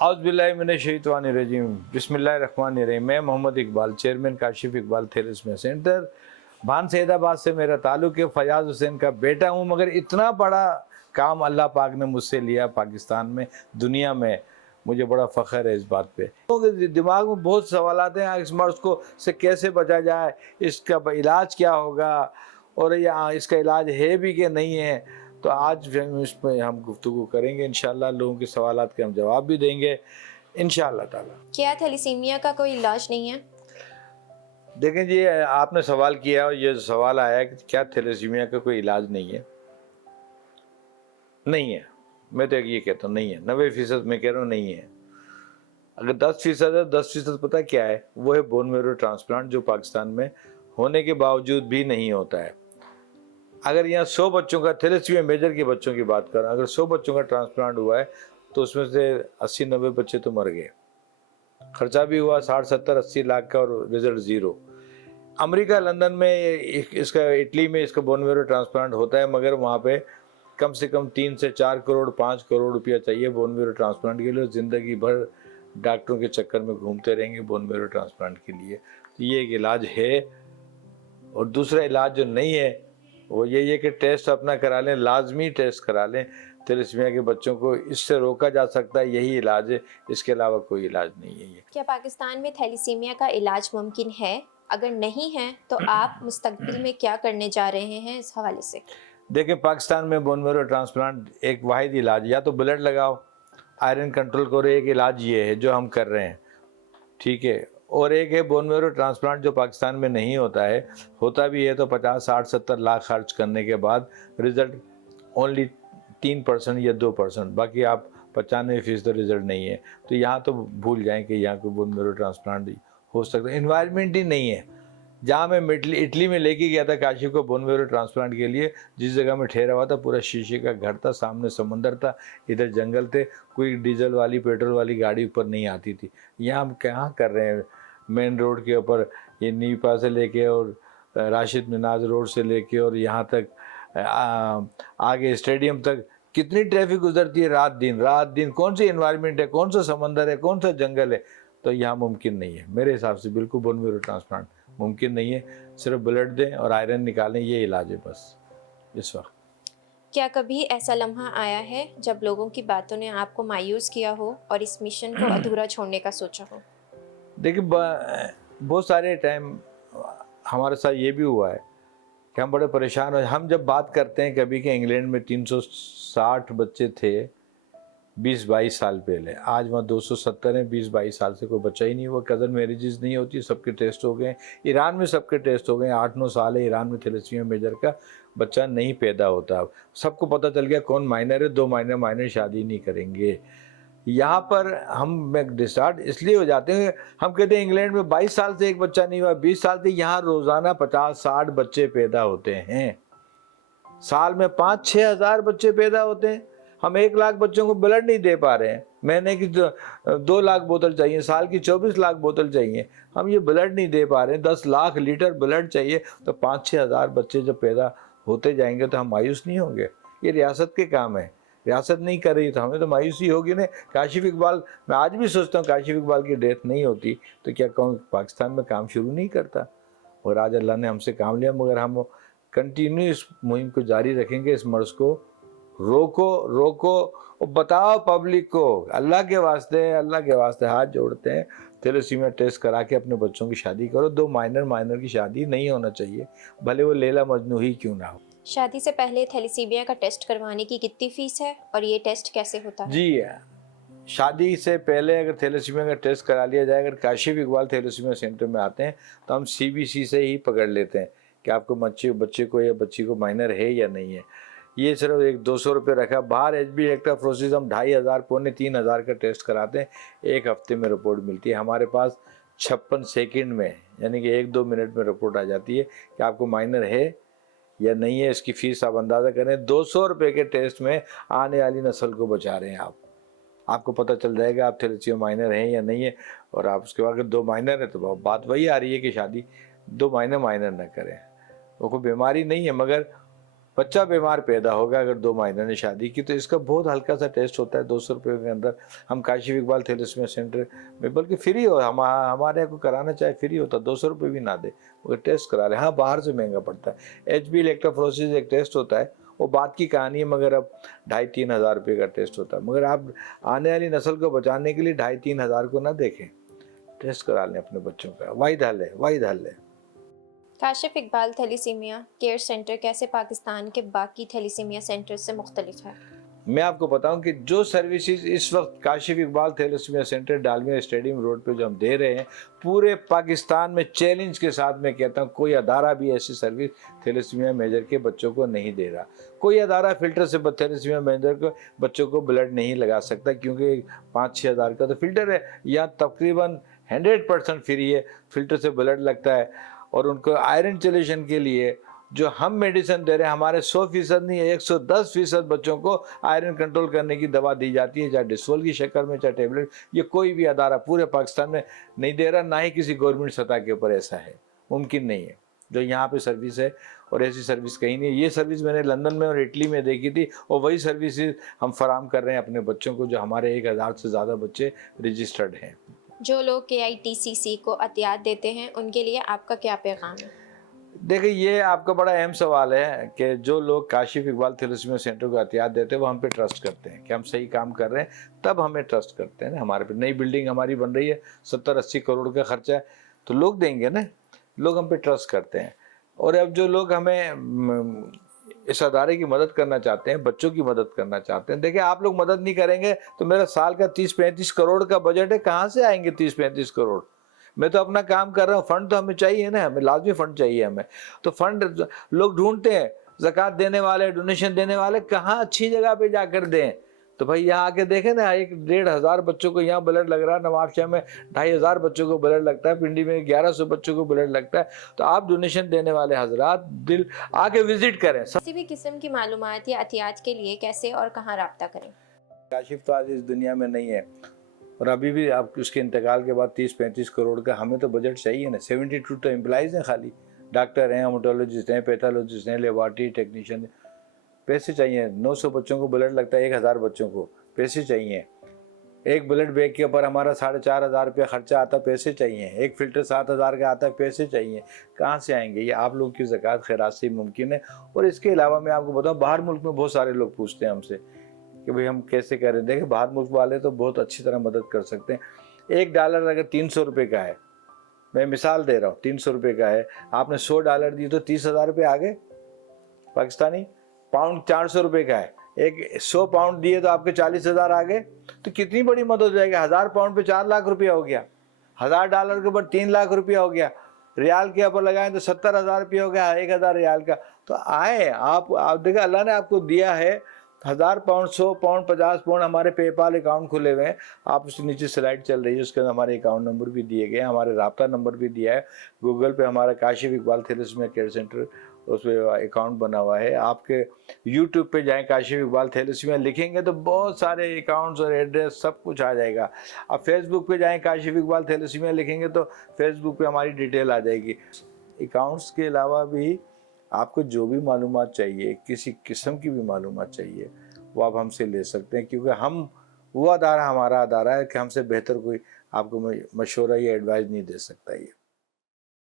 औज़ुबिल्लाहिमिनश्शैतानिर्रजीम बिस्मिल्लाहिर्रहमानिर्रहीम। मैं Mohammad Iqbal, chairman Kashif Iqbal thalassemia centre Bhan Saidabad से मेरा ताल्लुक़ है। फ़याज़ हुसैन का बेटा हूँ, मगर इतना बड़ा काम अल्लाह पाक ने मुझसे लिया पाकिस्तान में, दुनिया में, मुझे बड़ा फ़ख्र है इस बात पे। लोगों के दिमाग में बहुत सवालात हैं, इस मर्ज़ को से कैसे बचा जाए, इसका इलाज क्या होगा, और या इसका इलाज है भी कि नहीं है। तो आज इस पर हम गुफ्तगू करेंगे इंशाअल्लाह। लोगों के सवालात के हम जवाब भी देंगे इंशाअल्लाह ताला। क्या थैलेसीमिया का कोई इलाज नहीं है? देखें जी, आपने सवाल किया और ये सवाल आया कि क्या थैलेसीमिया का कोई इलाज नहीं है। नहीं है, मैं तो ये कहता हूँ नहीं है। 90% मैं कह रहा हूँ नहीं है। अगर 10% है, 10% पता क्या है, वो है बोन मैरो ट्रांसप्लांट, जो पाकिस्तान में होने के बावजूद भी नहीं होता है। अगर यहाँ 100 बच्चों का, थैलेसीमिया मेजर के बच्चों की बात करें, अगर 100 बच्चों का ट्रांसप्लांट हुआ है तो उसमें से 80-90 बच्चे तो मर गए। खर्चा भी हुआ 60-70-80 लाख का और रिजल्ट ज़ीरो। अमेरिका, लंदन में इसका, इटली में इसका बोन मैरो ट्रांसप्लांट होता है, मगर वहाँ पे कम से कम 3 से 4 करोड़ 5 करोड़ रुपया चाहिए बोन मैरो ट्रांसप्लांट के लिए। ज़िंदगी भर डॉक्टरों के चक्कर में घूमते रहेंगे बोन मैरो ट्रांसप्लांट के लिए। तो ये एक इलाज है। और दूसरा इलाज जो नहीं है वो यही है कि टेस्ट अपना करा लें, लाजमी टेस्ट करा लें। थैलेसीमिया के बच्चों को इससे रोका जा सकता है, यही इलाज है, इसके अलावा कोई इलाज नहीं है ये। क्या पाकिस्तान में थैलेसीमिया का इलाज मुमकिन है? अगर नहीं है तो आप मुस्तकबिल में क्या करने जा रहे हैं इस हवाले से? देखिए, पाकिस्तान में बोन मैरो ट्रांसप्लांट एक वाहिद इलाज, या तो ब्लड लगाओ, आयरन कंट्रोल करो, एक इलाज ये है जो हम कर रहे हैं, ठीक है। और एक है बोन मैरो ट्रांसप्लांट जो पाकिस्तान में नहीं होता है। होता भी है तो 50-60-70 लाख खर्च करने के बाद रिज़ल्ट ओनली 3% या 2%, बाकी आप 95% रिज़ल्ट नहीं है। तो यहाँ तो भूल जाएं कि यहाँ कोई बोन मैरो ट्रांसप्लांट हो सकता है। इन्वायरमेंट ही नहीं है। जहाँ मैं इटली में लेके गया था काशिफ को बोन मैरो ट्रांसप्लांट के लिए, जिस जगह में ठहरा हुआ था, पूरा शीशे का घर था, सामने समंदर था, इधर जंगल थे, कोई डीजल वाली पेट्रोल वाली गाड़ी ऊपर नहीं आती थी। यहाँ हम कहाँ कर रहे हैं, मेन रोड के ऊपर, ये नीपा से लेके और राशिद मिनाज रोड से लेके और यहाँ तक आगे स्टेडियम तक कितनी ट्रैफिक गुजरती है रात दिन। कौन सी एनवायरनमेंट है, कौन सा समंदर है, कौन सा जंगल है। तो यहाँ मुमकिन नहीं है मेरे हिसाब से, बिल्कुल बोन मैरो ट्रांसप्लांट मुमकिन नहीं है। सिर्फ ब्लड दें और आयरन निकालें, ये इलाज है बस इस वक्त। क्या कभी ऐसा लम्हा आया है जब लोगों की बातों ने आपको मायूस किया हो और इस मिशन को अधूरा छोड़ने का सोचा हो? देखिए, बहुत सारे टाइम हमारे साथ ये भी हुआ है कि हम बड़े परेशान हो। हम जब बात करते हैं कभी कि इंग्लैंड में 360 बच्चे थे 20-22 साल पहले, आज वहाँ 270 हैं। 20-22 साल से कोई बच्चा ही नहीं हुआ। कज़न मैरिजेस नहीं होती, सबके टेस्ट हो गए। ईरान में सबके टेस्ट हो गए। 8-9 साल है ईरान में थैलेसीमिया मेजर का बच्चा नहीं पैदा होता। अब सबको पता चल गया कौन माइनर है, 2 माइनर शादी नहीं करेंगे। यहाँ पर हम डिस्टार्ट इसलिए हो जाते हैं, हम कहते हैं इंग्लैंड में 22 साल से एक बच्चा नहीं हुआ, 20 साल से। यहाँ रोज़ाना 50-60 बच्चे पैदा होते हैं, साल में 5-6 हज़ार बच्चे पैदा होते हैं। हम 1 लाख बच्चों को ब्लड नहीं दे पा रहे हैं। महीने की 2 लाख बोतल चाहिए, साल की 24 लाख बोतल चाहिए, हम ये ब्लड नहीं दे पा रहे हैं। 10 लाख लीटर ब्लड चाहिए। तो 5-6 हज़ार बच्चे जब पैदा होते जाएंगे तो हम मायूस नहीं होंगे? ये रियासत के काम है, रियासत नहीं कर रही तो हमें तो मायूसी होगी ना। काशिफ इकबाल, मैं आज भी सोचता हूँ काशिफ इकबाल की डेथ नहीं होती तो क्या कौन पाकिस्तान में काम शुरू नहीं करता। और आज अल्लाह ने हमसे काम लिया, मगर हम कंटिन्यू इस मुहिम को जारी रखेंगे। इस मर्ज़ को रोको और बताओ पब्लिक को, अल्लाह के वास्ते हाथ जोड़ते हैं, थैलेसीमिया टेस्ट करा के अपने बच्चों की शादी करो। 2 माइनर की शादी नहीं होना चाहिए, भले वो लैला मजनू ही क्यों ना हो। शादी से पहले थैलेसीमिया का टेस्ट करवाने की कितनी फीस है और ये टेस्ट कैसे होता है? जी, शादी से पहले अगर थैलेसीमिया का टेस्ट करा लिया जाए, अगर काशिफ इकबाल थैलेसीमिया सेंटर में आते हैं तो हम CBC से ही पकड़ लेते हैं कि आपको बच्चे को या बच्ची को माइनर है या नहीं है। ये सिर्फ 200 रुपये रखा। बाहर HB इलेक्ट्रोफोरेसिस हम 2,500 पौने-3,000 का टेस्ट कराते हैं। 1 हफ्ते में रिपोर्ट मिलती है हमारे पास। 56 सेकंड में, यानी कि 1-2 मिनट में रिपोर्ट आ जाती है कि आपको माइनर है या नहीं है। इसकी फ़ीस आप अंदाज़ा करें, 200 रुपये के टेस्ट में आने वाली नस्ल को बचा रहे हैं आप। आपको पता चल जाएगा आप थैलेसीमिया माइनर हैं या नहीं है। और आप उसके बाद अगर 2 माइनर है तो बात वही आ रही है कि शादी 2 माइनर ना करें। वो कोई बीमारी नहीं है, मगर बच्चा बीमार पैदा होगा अगर 2 माइनर ने शादी की, तो इसका बहुत हल्का सा टेस्ट होता है, 200 रुपये के अंदर हम काशिफ इकबाल थैलेसीमिया सेंटर में, बल्कि फ्री हो, हमारे यहाँ को कराना चाहे फ्री होता, 200 रुपये भी ना दे मगर टेस्ट करा ले। हाँ, बाहर से महंगा पड़ता है। HB इलेक्ट्रोफोरेसिस एक टेस्ट होता है, वो बात की कहानी है, मगर अब 2,500-3 हज़ार रुपये का टेस्ट होता है। मगर आप आने वाली नस्ल को बचाने के लिए 2,500-3 हज़ार को ना देखें, टेस्ट करा लें अपने बच्चों का। वाहिद हल है, वाहिद हल है। Kashif Iqbal thalassemia care centre कैसे पाकिस्तान के बाकी थैलेसीमिया सेंटर से मुख्तलिफ है? मैं आपको बताऊं कि जो सर्विसेज इस वक्त Kashif Iqbal thalassemia centre Dalmia stadium road पे जो हम दे रहे हैं, पूरे पाकिस्तान में चैलेंज के साथ मैं कहता हूं कोई अदारा भी ऐसी सर्विस थैलेसीमिया मेजर के बच्चों को नहीं दे रहा। कोई अदारा फिल्टर से थैलेसीमिया मेजर को बच्चों को ब्लड नहीं लगा सकता, क्योंकि 5-6 हज़ार का तो फिल्टर है। यहाँ तकरीबन 100% फ्री है, फिल्टर से ब्लड लगता है। और उनको आयरन चेलेशन के लिए जो हम मेडिसिन दे रहे हैं, हमारे 100% नहीं 110% बच्चों को आयरन कंट्रोल करने की दवा दी जाती है, चाहे डिस्वोल की शक्ल में, चाहे टेबलेट। ये कोई भी अदारा पूरे पाकिस्तान में नहीं दे रहा, ना ही किसी गवर्नमेंट सतह के ऊपर ऐसा है, मुमकिन नहीं है जो यहाँ पे सर्विस है। और ऐसी सर्विस कहीं नहीं है। ये सर्विस मैंने लंदन में और इटली में देखी थी, और वही सर्विसेज हम फराम कर रहे हैं अपने बच्चों को, जो हमारे 1,000 से ज़्यादा बच्चे रजिस्टर्ड हैं। जो लोग KITCC को अतियात देते हैं उनके लिए आपका क्या पैगाम है? देखिए, ये आपका बड़ा अहम सवाल है कि जो लोग काशिफ इकबाल थैलेसीमिया सेंटर को एहतियात देते हैं वो हम पे ट्रस्ट करते हैं कि हम सही काम कर रहे हैं, तब हमें ट्रस्ट करते हैं ना। हमारे पे नई बिल्डिंग हमारी बन रही है, 70-80 करोड़ का खर्चा है, तो लोग देंगे ना, लोग हम पे ट्रस्ट करते हैं। और अब जो लोग हमें इस अदारे की मदद करना चाहते हैं, बच्चों की मदद करना चाहते हैं, देखिए आप लोग मदद नहीं करेंगे तो मेरा साल का 30-35 करोड़ का बजट है, कहाँ से आएंगे 30-35 करोड़? मैं तो अपना काम कर रहा हूँ, फंड तो हमें चाहिए ना, हमें लाजमी फंड चाहिए हमें। तो फंड लोग ढूंढते हैं, ज़कात देने वाले, डोनेशन देने वाले, कहाँ अच्छी जगह पे जाकर दें। तो भाई यहाँ आके देखें ना, 1-1,500 बच्चों को यहाँ ब्लड लग रहा है, नवाबशाह में 2,500 बच्चों को ब्लड लगता है, पिंडी में 1,100 बच्चों को ब्लड लगता है। तो आप डोनेशन देने वाले हजरात दिल आके विजिट करें। किसी भी किस्म की मालूमात या एहतियात के लिए कैसे और कहाँ राब्ता करें? काशिफ तो आज इस दुनिया में नहीं है, और अभी भी आप उसके इंतकाल के बाद 30-35 करोड़ का हमें तो बजट चाहिए ना। 72 तो एम्प्लॉइज़ हैं, खाली डॉक्टर हैं, हेमाटोलॉजिस्ट हैं, पैथोलॉजिस्ट हैं, लेबॉरेटरी टेक्नीशियन। पैसे चाहिए। 900 बच्चों को ब्लड लगता है, 1,000 बच्चों को, पैसे चाहिए। एक ब्लड बैग के ऊपर हमारा 4,500 रुपया खर्चा आता है, पैसे चाहिए। एक फिल्टर 7,000 का आता है, पैसे चाहिए। कहाँ से आएंगे? ये आप लोगों की ज़कात खैरात से ही मुमकिन है। और इसके अलावा मैं आपको बताऊँ, बाहर मुल्क में बहुत सारे लोग पूछते हैं हमसे कि भाई हम कैसे करें। देखिए, बाहर मुल्क वाले तो बहुत अच्छी तरह मदद कर सकते हैं। $1 अगर 300 रुपये का है, मैं मिसाल दे रहा हूँ, 300 रुपये का है, आपने $100 दिए तो 30,000 रुपये आ गए पाकिस्तानी। पाउंड 400 रुपये का है, एक 100 पाउंड दिए तो आपके 40,000 आ गए। तो कितनी बड़ी मदद हो जाएगी। 1,000 पाउंड पे 4 लाख रुपया हो गया, $1,000 के ऊपर 3 लाख रुपया हो गया, रियाल के ऊपर लगाएं तो 70,000 रुपया हो गया, 1,000 रियाल का। तो आए आप देखा, अल्लाह ने आपको दिया है 1,000 पाउंड, 100 पाउंड, 50 पाउंड। हमारे पेपाल अकाउंट खुले हुए हैं, आप उसके नीचे स्लाइड चल रही है, उसके अंदर हमारे अकाउंट नंबर भी दिए गए, हमारे राब्ता नंबर भी दिया है। गूगल पे हमारा Kashif Iqbal thalassemia care centre, उस पर अकाउंट बना हुआ है। आपके यूट्यूब पे जाएं, काशिफ इकबाल थैलेसीमिया लिखेंगे तो बहुत सारे अकाउंट्स और एड्रेस सब कुछ आ जाएगा। आप फेसबुक पे जाएं, काशिफ इकबाल थैलेसीमिया लिखेंगे तो फेसबुक पे हमारी डिटेल आ जाएगी। अकाउंट्स के अलावा भी आपको जो भी मालूमात चाहिए, किसी किस्म की भी मालूमात चाहिए, वो आप हमसे ले सकते हैं, क्योंकि हम वो अदारा, हमारा अदारा है कि हमसे बेहतर कोई आपको मशवरा या एडवाइस नहीं दे सकता। ये